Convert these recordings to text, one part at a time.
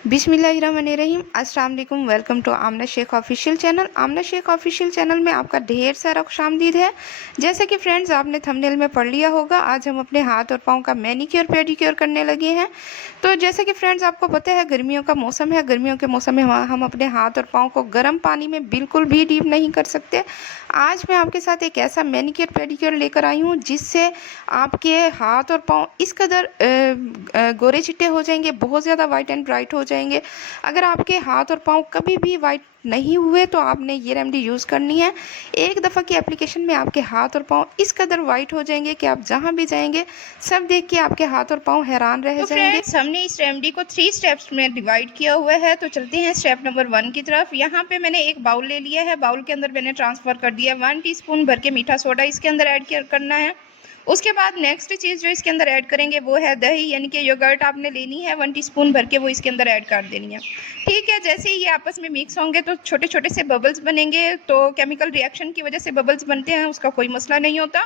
बिस्मिल्लाहिर्रहमानिर्रहीम। अस्सलाम वालेकुम। Welcome to Amna Shaikh official channel. Amna Shaikh official channel में आपका ढेर सारा खुशामदीद है। जैसे कि फ्रेंड्स आपने थंबनेल में पढ़ लिया होगा, आज हम अपने हाथ और पाँव का मैनीक्योर पेडिक्योर करने लगे हैं। तो जैसे कि फ्रेंड्स आपको पता है गर्मियों का मौसम है, गर्मियों के मौसम में हम अपने हाथ और पाँव को गर्म पानी में बिल्कुल भी डीप नहीं कर सकते। आज मैं आपके साथ एक ऐसा मैनीक्योर पेडिक्योर लेकर आई हूँ जिससे आपके हाथ और पाँव इस कदर गोरे चिट्टे हो जाएंगे, बहुत ज़्यादा वाइट एंड ब्राइट हो जाएंगे। अगर आपके हाथ और पाँव कभी भी वाइट नहीं हुए तो आपने ये रेमेडी यूज़ करनी है। एक दफ़ा की एप्लीकेशन में आपके हाथ और पाँव इस कदर वाइट हो जाएंगे कि आप जहाँ भी जाएंगे सब देख के आपके हाथ और पाँव हैरान रह जाएंगे। फ्रेंड्स, हमने इस रेमेडी को 3 स्टेप्स में डिवाइड किया हुआ है, तो चलते हैं स्टेप नंबर 1 की तरफ। यहाँ पे मैंने एक बाउल ले लिया है, बाउल के अंदर मैंने ट्रांसफ़र कर दिया 1 टीस्पून भर के मीठा सोडा इसके अंदर ऐड करना है। उसके बाद नेक्स्ट चीज़ जो इसके अंदर ऐड करेंगे वो है दही, यानी कि योगर्ट आपने लेनी है 1 टीस्पून भर के, वो इसके अंदर ऐड कर देनी है। ठीक है, जैसे ही ये आपस में मिक्स होंगे तो छोटे छोटे से बबल्स बनेंगे, तो केमिकल रिएक्शन की वजह से बबल्स बनते हैं, उसका कोई मसला नहीं होता।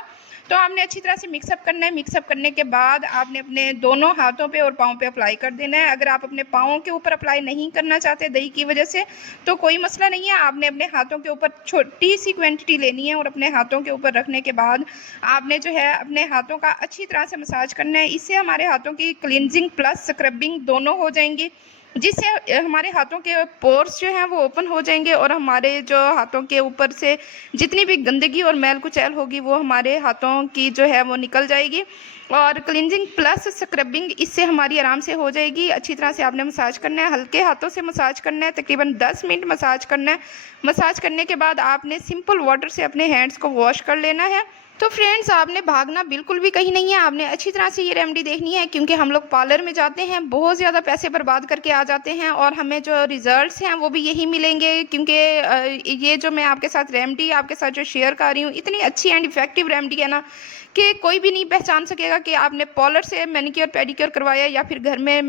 तो आपने अच्छी तरह से मिक्सअप करना है। मिक्सअप करने के बाद आपने अपने दोनों हाथों पे और पाँव पे अप्लाई कर देना है। अगर आप अपने पाँव के ऊपर अप्लाई नहीं करना चाहते दही की वजह से तो कोई मसला नहीं है, आपने अपने हाथों के ऊपर छोटी सी क्वांटिटी लेनी है और अपने हाथों के ऊपर रखने के बाद आपने जो है अपने हाथों का अच्छी तरह से मसाज करना है। इससे हमारे हाथों की क्लिनजिंग प्लस स्क्रबिंग दोनों हो जाएंगी, जिससे हमारे हाथों के पोर्स जो हैं वो ओपन हो जाएंगे और हमारे जो हाथों के ऊपर से जितनी भी गंदगी और मैल कुचैल होगी वो हमारे हाथों की जो है वो निकल जाएगी। और क्लिनजिंग प्लस स्क्रबिंग इससे हमारी आराम से हो जाएगी। अच्छी तरह से आपने मसाज करना है, हल्के हाथों से मसाज करना है, तकरीबन 10 मिनट मसाज करना है। मसाज करने के बाद आपने सिंपल वाटर से अपने हैंड्स को वॉश कर लेना है। तो फ्रेंड्स आपने भागना बिल्कुल भी कहीं नहीं है, आपने अच्छी तरह से ये रेमेडी देखनी है, क्योंकि हम लोग पार्लर में जाते हैं, बहुत ज़्यादा पैसे बर्बाद करके आ जाते हैं और हमें जो रिजल्ट्स हैं वो भी यही मिलेंगे। क्योंकि ये जो मैं आपके साथ रेमेडी आपके साथ जो शेयर कर रही हूँ इतनी अच्छी एंड इफेक्टिव रेमेडी है ना कि कोई भी नहीं पहचान सकेगा कि आपने पार्लर से मैनिक्योर पेडिक्योर करवाया या फिर घर में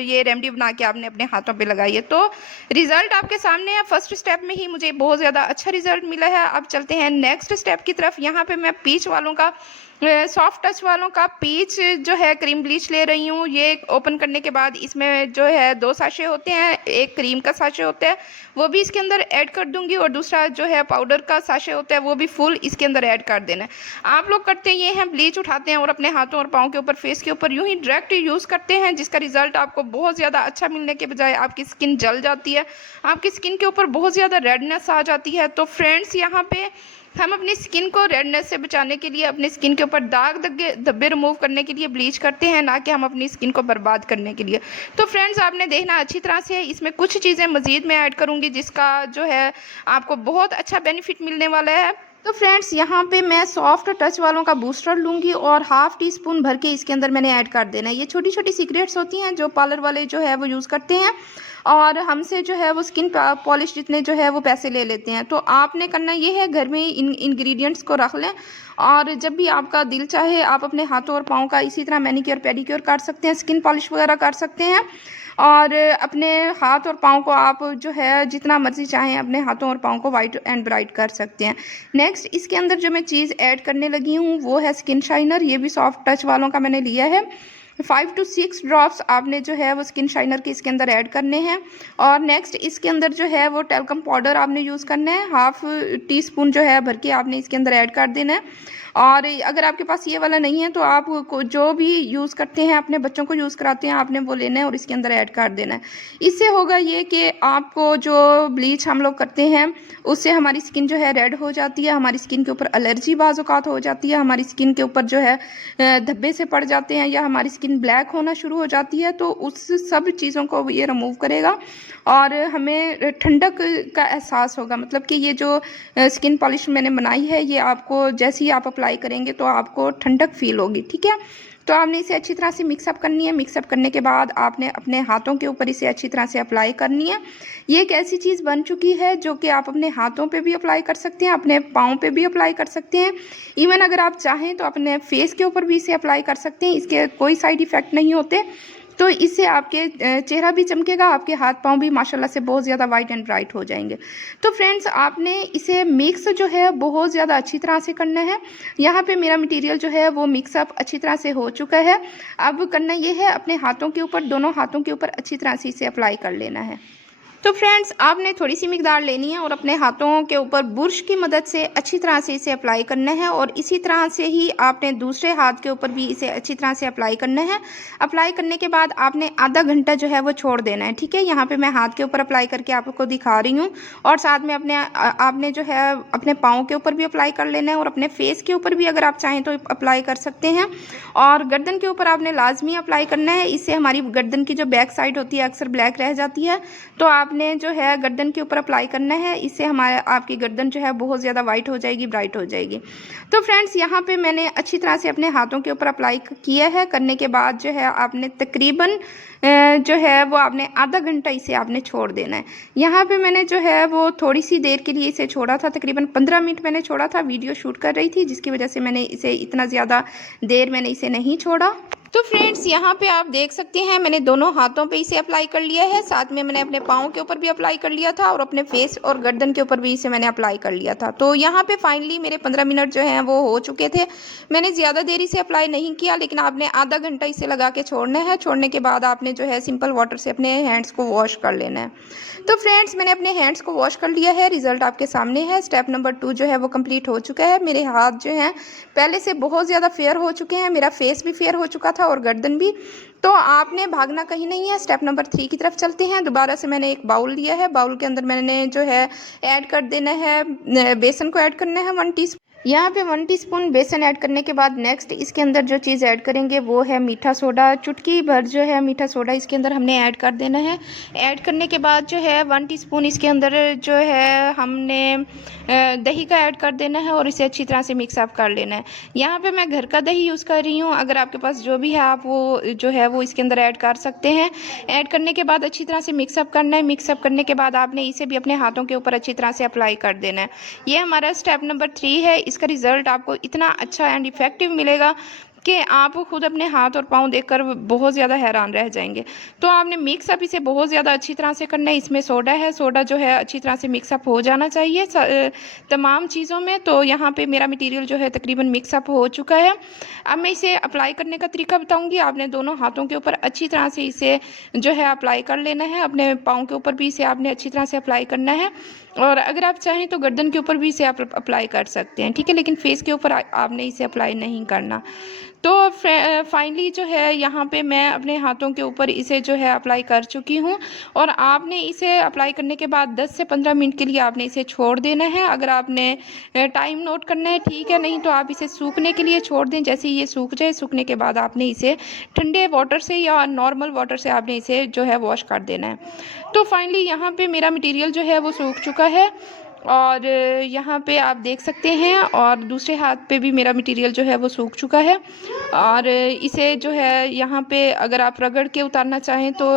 ये रेमेडी बना के आपने अपने हाथों पे लगाई है। तो रिजल्ट आपके सामने है। फर्स्ट स्टेप में ही मुझे बहुत ज़्यादा अच्छा रिजल्ट मिला है। अब चलते हैं नेक्स्ट स्टेप की तरफ। यहाँ पे मैं पीच वालों का सॉफ्ट टच वालों का पीच जो है क्रीम ब्लीच ले रही हूँ। ये ओपन करने के बाद इसमें जो है 2 साशे होते हैं, एक क्रीम का साशे होता है वो भी इसके अंदर ऐड कर दूंगी और दूसरा जो है पाउडर का साशे होता है वो भी फुल इसके अंदर ऐड कर देना है। आप लोग करते ये हैं, ब्लीच उठाते हैं और अपने हाथों और पाँव के ऊपर, फेस के ऊपर यूं ही डायरेक्ट यूज़ करते हैं, जिसका रिजल्ट आपको बहुत ज़्यादा अच्छा मिलने के बजाय आपकी स्किन जल जाती है, आपकी स्किन के ऊपर बहुत ज़्यादा रेडनेस आ जाती है। तो फ्रेंड्स यहाँ पे हम अपनी स्किन को रेडनेस से बचाने के लिए, अपनी स्किन के ऊपर दाग धब्बे रिमूव करने के लिए ब्लीच करते हैं, ना कि हम अपनी स्किन को बर्बाद करने के लिए। तो फ्रेंड्स आपने देखना अच्छी तरह से, इसमें कुछ चीज़ें मज़ीद मैं ऐड करूँगी जिसका जो है आपको बहुत अच्छा बेनिफिट मिलने वाला है। तो फ्रेंड्स यहाँ पे मैं सॉफ्ट टच वालों का बूस्टर लूँगी और हाफ़ टी स्पून भर के इसके अंदर मैंने ऐड कर देना है। ये छोटी छोटी सीक्रेट्स होती हैं जो पार्लर वाले जो है वो यूज़ करते हैं और हमसे जो है वो स्किन पॉलिश जितने जो है वो पैसे ले लेते हैं। तो आपने करना ये है, घर में इन इंग्रेडिएंट्स को रख लें और जब भी आपका दिल चाहे आप अपने हाथों और पाँव का इसी तरह मैनिक्योर पेडिक्योर कर सकते हैं, स्किन पॉलिश वगैरह कर सकते हैं और अपने हाथ और पाँव को आप जो है जितना मर्जी चाहें अपने हाथों और पाँव को वाइट एंड ब्राइट कर सकते हैं। नेक्स्ट इसके अंदर जो मैं चीज़ ऐड करने लगी हूँ वो है स्किन शाइनर। ये भी सॉफ्ट टच वालों का मैंने लिया है। 5 to 6 ड्रॉप्स आपने जो है वो स्किन शाइनर के इसके अंदर ऐड करने हैं। और नेक्स्ट इसके अंदर जो है वो टेल्कम पाउडर आपने यूज़ करना है, हाफ़ टी स्पून जो है भर के आपने इसके अंदर ऐड कर देना है। और अगर आपके पास ये वाला नहीं है तो आप जो भी यूज़ करते हैं अपने बच्चों को यूज़ कराते हैं आपने वो लेना है और इसके अंदर ऐड कर देना है। इससे होगा ये कि आपको जो ब्लीच हम लोग करते हैं उससे हमारी स्किन जो है रेड हो जाती है, हमारी स्किन के ऊपर एलर्जी बाज़ औक़ात हो जाती है, हमारी स्किन के ऊपर जो है धब्बे से पड़ जाते हैं या हमारी स्किन ब्लैक होना शुरू हो जाती है। तो उस सब चीज़ों को ये रिमूव करेगा और हमें ठंडक का एहसास होगा। मतलब कि ये जो स्किन पॉलिश मैंने बनाई है ये आपको जैसे ही आप अप्लाई करेंगे तो आपको ठंडक फील होगी। ठीक है, तो आपने इसे अच्छी तरह से मिक्सअप करनी है। मिक्सअप करने के बाद आपने अपने हाथों के ऊपर इसे अच्छी तरह से अप्लाई करनी है। ये एक ऐसी चीज़ बन चुकी है जो कि आप अपने हाथों पे भी अप्लाई कर सकते हैं, अपने पाँव पे भी अप्लाई कर सकते हैं, इवन अगर आप चाहें तो अपने फेस के ऊपर भी इसे अप्लाई कर सकते हैं। इसके कोई साइड इफ़ेक्ट नहीं होते। तो इससे आपके चेहरा भी चमकेगा, आपके हाथ पाँव भी माशाल्लाह से बहुत ज़्यादा वाइट एंड ब्राइट हो जाएंगे। तो फ्रेंड्स, आपने इसे मिक्स जो है बहुत ज़्यादा अच्छी तरह से करना है। यहाँ पे मेरा मटेरियल जो है वो मिक्सअप अच्छी तरह से हो चुका है। अब करना ये है, अपने हाथों के ऊपर, दोनों हाथों के ऊपर अच्छी तरह से इसे अप्लाई कर लेना है। तो फ्रेंड्स, आपने थोड़ी सी मिकदार लेनी है और अपने हाथों के ऊपर ब्रश की मदद से अच्छी तरह से इसे अप्लाई करना है, और इसी तरह से ही आपने दूसरे हाथ के ऊपर भी इसे अच्छी तरह से अप्लाई करना है। अप्लाई करने के बाद आपने आधा घंटा जो है वो छोड़ देना है, ठीक है। यहाँ पे मैं हाथ के ऊपर अप्लाई करके आपको दिखा रही हूँ, और साथ में आपने जो है अपने पाँव के ऊपर भी अप्लाई कर लेना है, और अपने फेस के ऊपर भी अगर आप चाहें तो अप्लाई कर सकते हैं। और गर्दन के ऊपर आपने लाजमी अप्लाई करना है, इससे हमारी गर्दन की जो बैक साइड होती है अक्सर ब्लैक रह जाती है, तो आपने जो है गर्दन के ऊपर अप्लाई करना है। इससे आपकी गर्दन जो है बहुत ज़्यादा वाइट हो जाएगी, ब्राइट हो जाएगी। तो फ्रेंड्स, यहाँ पे मैंने अच्छी तरह से अपने हाथों के ऊपर अप्लाई किया है। करने के बाद जो है आपने तकरीबन जो है वो आपने आधा घंटा इसे आपने छोड़ देना है। यहाँ पे मैंने जो है वो थोड़ी सी देर के लिए इसे छोड़ा था, तकरीबन 15 मिनट मैंने छोड़ा था। वीडियो शूट कर रही थी, जिसकी वजह से मैंने इसे इतना ज़्यादा देर मैंने इसे नहीं छोड़ा। तो फ्रेंड्स, यहाँ पे आप देख सकते हैं मैंने दोनों हाथों पे इसे अप्लाई कर लिया है, साथ में मैंने अपने पाँव के ऊपर भी अप्लाई कर लिया था, और अपने फेस और गर्दन के ऊपर भी इसे मैंने अप्लाई कर लिया था। तो यहाँ पे फाइनली मेरे 15 मिनट जो हैं वो हो चुके थे। मैंने ज़्यादा देर इसे अप्लाई नहीं किया, लेकिन आपने आधा घंटा इसे लगा के छोड़ना है। छोड़ने के बाद आपने जो है सिंपल वाटर से अपने हैंड्स को वॉश कर लेना है। तो फ्रेंड्स, मैंने अपने हैंड्स को वॉश कर लिया है, रिजल्ट आपके सामने है। स्टेप नंबर 2 जो है वो कंप्लीट हो चुका है। मेरे हाथ जो हैं पहले से बहुत ज़्यादा फेयर हो चुके हैं, मेरा फेस भी फेयर हो चुका था और गर्दन भी। तो आपने भागना कहीं नहीं है। स्टेप नंबर 3 की तरफ चलते हैं। दोबारा से मैंने एक बाउल लिया है, बाउल के अंदर मैंने जो है ऐड कर देना है, बेसन को ऐड करना है 1 टीस्पून। यहाँ पे 1 टीस्पून बेसन ऐड करने के बाद नेक्स्ट इसके अंदर जो चीज़ ऐड करेंगे वो है मीठा सोडा। चुटकी भर जो है मीठा सोडा इसके अंदर हमने ऐड कर देना है। ऐड करने के बाद जो है 1 टीस्पून इसके अंदर जो है हमने दही का ऐड कर देना है, और इसे अच्छी तरह से मिक्स अप कर लेना है। यहाँ पे मैं घर का दही यूज़ कर रही हूँ, अगर आपके पास जो भी है आप वो जो है वो इसके अंदर ऐड कर सकते हैं। ऐड करने के बाद अच्छी तरह से मिक्स अप करना है। मिक्स अप करने के बाद आपने इसे भी अपने हाथों के ऊपर अच्छी तरह से अप्लाई कर देना है। ये हमारा स्टेप नंबर 3 है। इसका रिज़ल्ट आपको इतना अच्छा एंड इफेक्टिव मिलेगा कि आप खुद अपने हाथ और पाँव देखकर बहुत ज़्यादा हैरान रह जाएंगे। तो आपने मिक्सअप इसे बहुत ज़्यादा अच्छी तरह से करना है। इसमें सोडा है, सोडा जो है अच्छी तरह से मिक्सअप हो जाना चाहिए तमाम चीज़ों में। तो यहाँ पे मेरा मटेरियल जो है तकरीबन मिक्सअप हो चुका है। अब मैं इसे अप्लाई करने का तरीका बताऊँगी। आपने दोनों हाथों के ऊपर अच्छी तरह से इसे जो है अप्लाई कर लेना है। अपने पाँव के ऊपर भी इसे आपने अच्छी तरह से अप्लाई करना है, और अगर आप चाहें तो गर्दन के ऊपर भी इसे आप अप्लाई कर सकते हैं, ठीक है, लेकिन फेस के ऊपर आपने इसे अप्लाई नहीं करना। तो फाइनली जो है यहाँ पे मैं अपने हाथों के ऊपर इसे जो है अप्लाई कर चुकी हूँ, और आपने इसे अप्लाई करने के बाद 10 से 15 मिनट के लिए आपने इसे छोड़ देना है। अगर आपने टाइम नोट करना है ठीक है, नहीं तो आप इसे सूखने के लिए छोड़ दें। जैसे ये सूख जाए, सूखने के बाद आपने इसे ठंडे वाटर से या नॉर्मल वाटर से आपने इसे जो है वॉश कर देना है। तो फाइनली यहाँ पे मेरा मटेरियल जो है वो सूख चुका है, और यहाँ पे आप देख सकते हैं, और दूसरे हाथ पे भी मेरा मटेरियल जो है वो सूख चुका है। और इसे जो है यहाँ पे अगर आप रगड़ के उतारना चाहें तो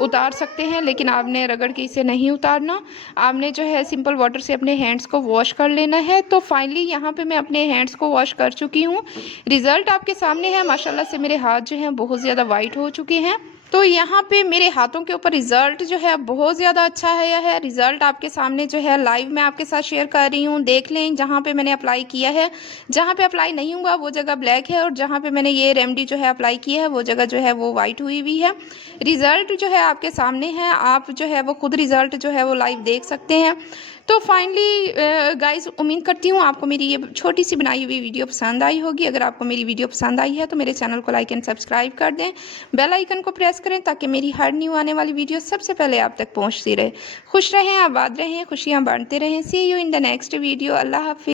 उतार सकते हैं, लेकिन आपने रगड़ के इसे नहीं उतारना। आपने जो है सिंपल वाटर से अपने हैंड्स को वॉश कर लेना है। तो फाइनली यहाँ पे मैं अपने हैंड्स को वॉश कर चुकी हूँ। रिज़ल्ट आपके सामने है। माशाल्लाह से मेरे हाथ जो हैं बहुत ज़्यादा वाइट हो चुके हैं। तो यहाँ पे मेरे हाथों के ऊपर रिज़ल्ट जो है बहुत ज़्यादा अच्छा है। रिज़ल्ट आपके सामने जो है लाइव मैं आपके साथ शेयर कर रही हूँ। देख लें, जहाँ पे मैंने अप्लाई किया है, जहाँ पे अप्लाई नहीं हुआ वो जगह ब्लैक है, और जहाँ पे मैंने ये रेमेडी जो है अप्लाई की है वो जगह जो है वो वाइट हुई हुई है। रिज़ल्ट जो है आपके सामने है, आप जो है वो खुद रिज़ल्ट जो है वो लाइव देख सकते हैं। तो फाइनली गाइस, उम्मीद करती हूँ आपको मेरी ये छोटी सी बनाई हुई वीडियो पसंद आई होगी। अगर आपको मेरी वीडियो पसंद आई है तो मेरे चैनल को लाइक एंड सब्सक्राइब कर दें, बेल आइकन को प्रेस करें, ताकि मेरी हर न्यू आने वाली वीडियो सबसे पहले आप तक पहुँचती रहे। खुश रहें, आबाद रहें, खुशियाँ बांटते रहें। See you in the next video. अल्लाह हाफिज़।